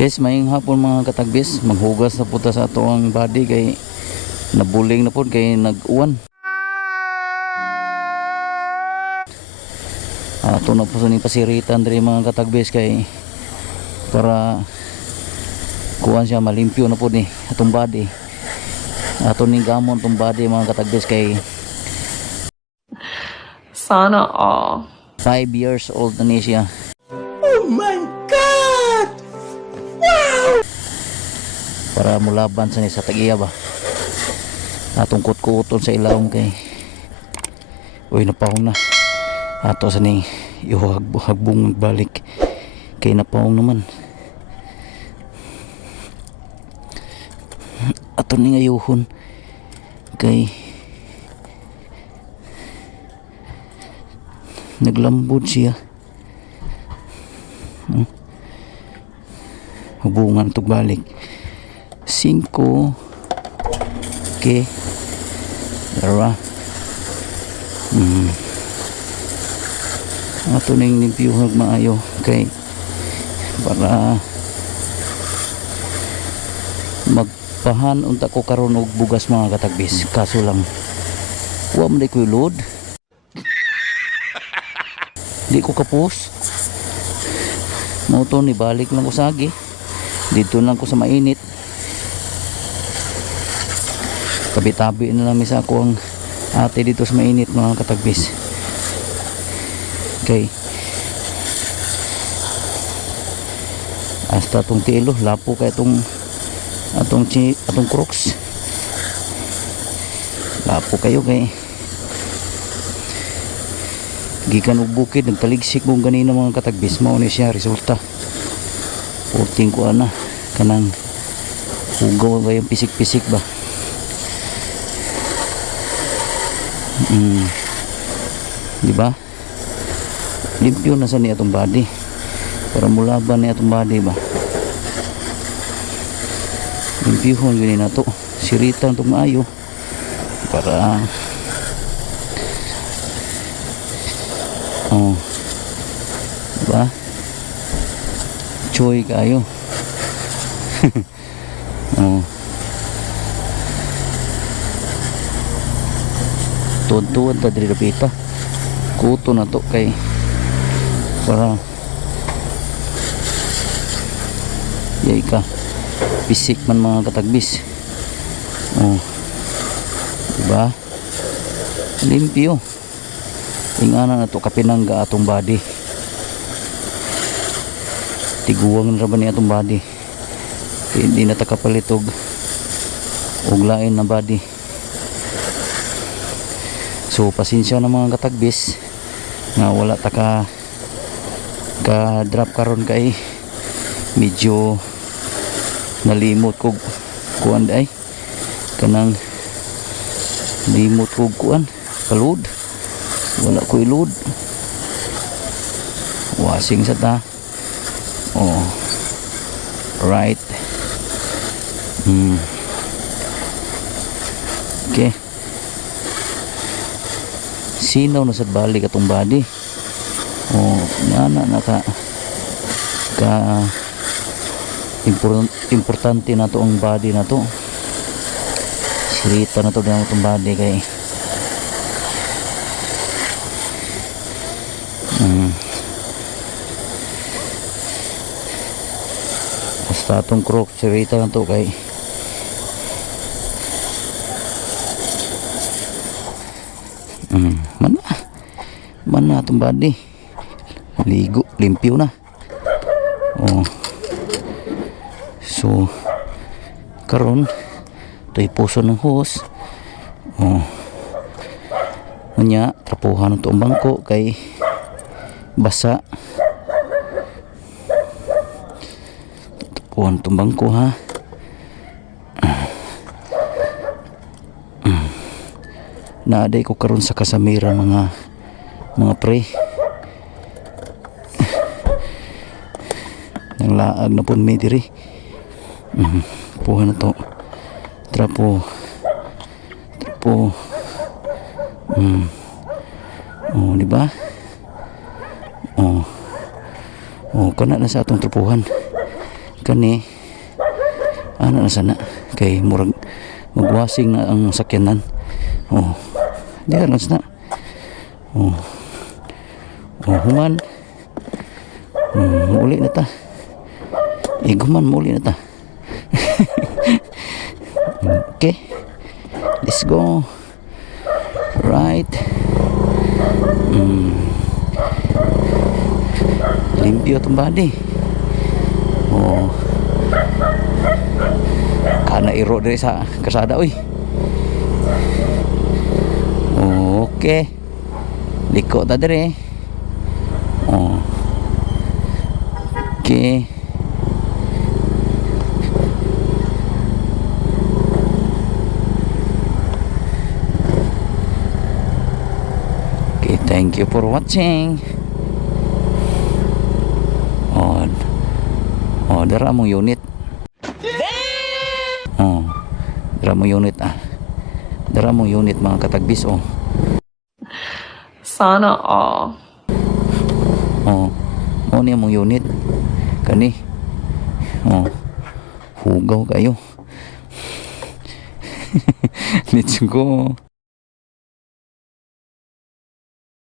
Guys, may hapon mga katagbis, maghugas na puta sa ato ang body kay nabuling na po kay nag-uwan. Ato na po sa ning pasiritan diri mga katagbis kay para kuan siya malimpyo na po ni atong body. Ato ning gamon tong body mga katagbis kay Sana all. 5 years old na ni siya. Para mulaban sa ni sa tagiya ba? Atong kutkutol sa ilawom kay uy napahong na. Ato sa ni ihuhag hagbong balik. Kay napahong naman. Ato ni ngayuhon kay naglambod siya. Hmm. hubungan itong balik 5 ke dalawa. Hmm ato ning limpyuhag maayo. Kay para magpahan unta ko karon og bugas mga katagbis. Kaso lang wa man ko load. Di ko kapos. Mo to ni balik lang ko sa agi. Dito lang ko sa mainit tabi-tabi na lang sa ako ang ate dito sa mainit mga katagbis okay. Hasta tong tilo lapo kay itong atong chi, atong crooks lapo kayo kay. Gikan og bukid nagtaligsik mong ganina mga katagbis mao ni siya resulta. Puting ko ana kanang hugaw ba yung pisik-pisik ba Mm. Di ba? Limpyo na sa ni atong body. Para mulaban ni atong body ba? Limpyuhon yun na to. Siritan itong maayo. Para Oh. Diba? Choy kayo. oh. Tuod-tuod ta diri dapita kuto na to kay para yay ka. Pisik man mga katagbis. Oh. Diba? Limpyo. Ingana na to kapinangga atong body. Tiguwang na ba ni atong body. Hindi na ta kapalitog og lain na body So pasensya na mga katagbis nga wala ta ka ka drop karon kay medyo nalimot kog kuan ay kanang limot kog kuan palud wala ko ilud wasing sa ta. Oh right. Hmm. Okay sinaw na sa balik atong body oh nana naka ka impor, importante na to ang body na to sirita na to na itong body kay mm. basta itong crook sirita na to kay Mm, mana? Mana itong body? Ligo, limpyo na. Oh. So, karon ito'y puso ng hose. Oh. Kanya, trapuhan ito ang bangko kay basa. Trapuhan itong bangko ha. naaday ko karon sa kasamira mga mga pre. Nang laag na pun may diri mm, puha na to. Trapo. Trapo. Mm. oh di ba? Oh. Oh kana na sa atong trapuhan. Kani ano na sana. Kay murag magwasing na ang sakyanan. Oh. Di na sana oh oh human. Hmm, muli na ta. Iguman muli na ta. Okay. Let's go. Right. Hmm. limpyo itong body. Oh. Kana iro diri sa kasada oy okay. Liko ta diri okay Okay, thank you for watching. Oh, oh, dara mong unit. Oh, dara mong unit ah. Dara mong unit mga katagbis oh. Sana all. Oh, mo ni mong unit. Kani. Oh, hugaw kayo. Let's go.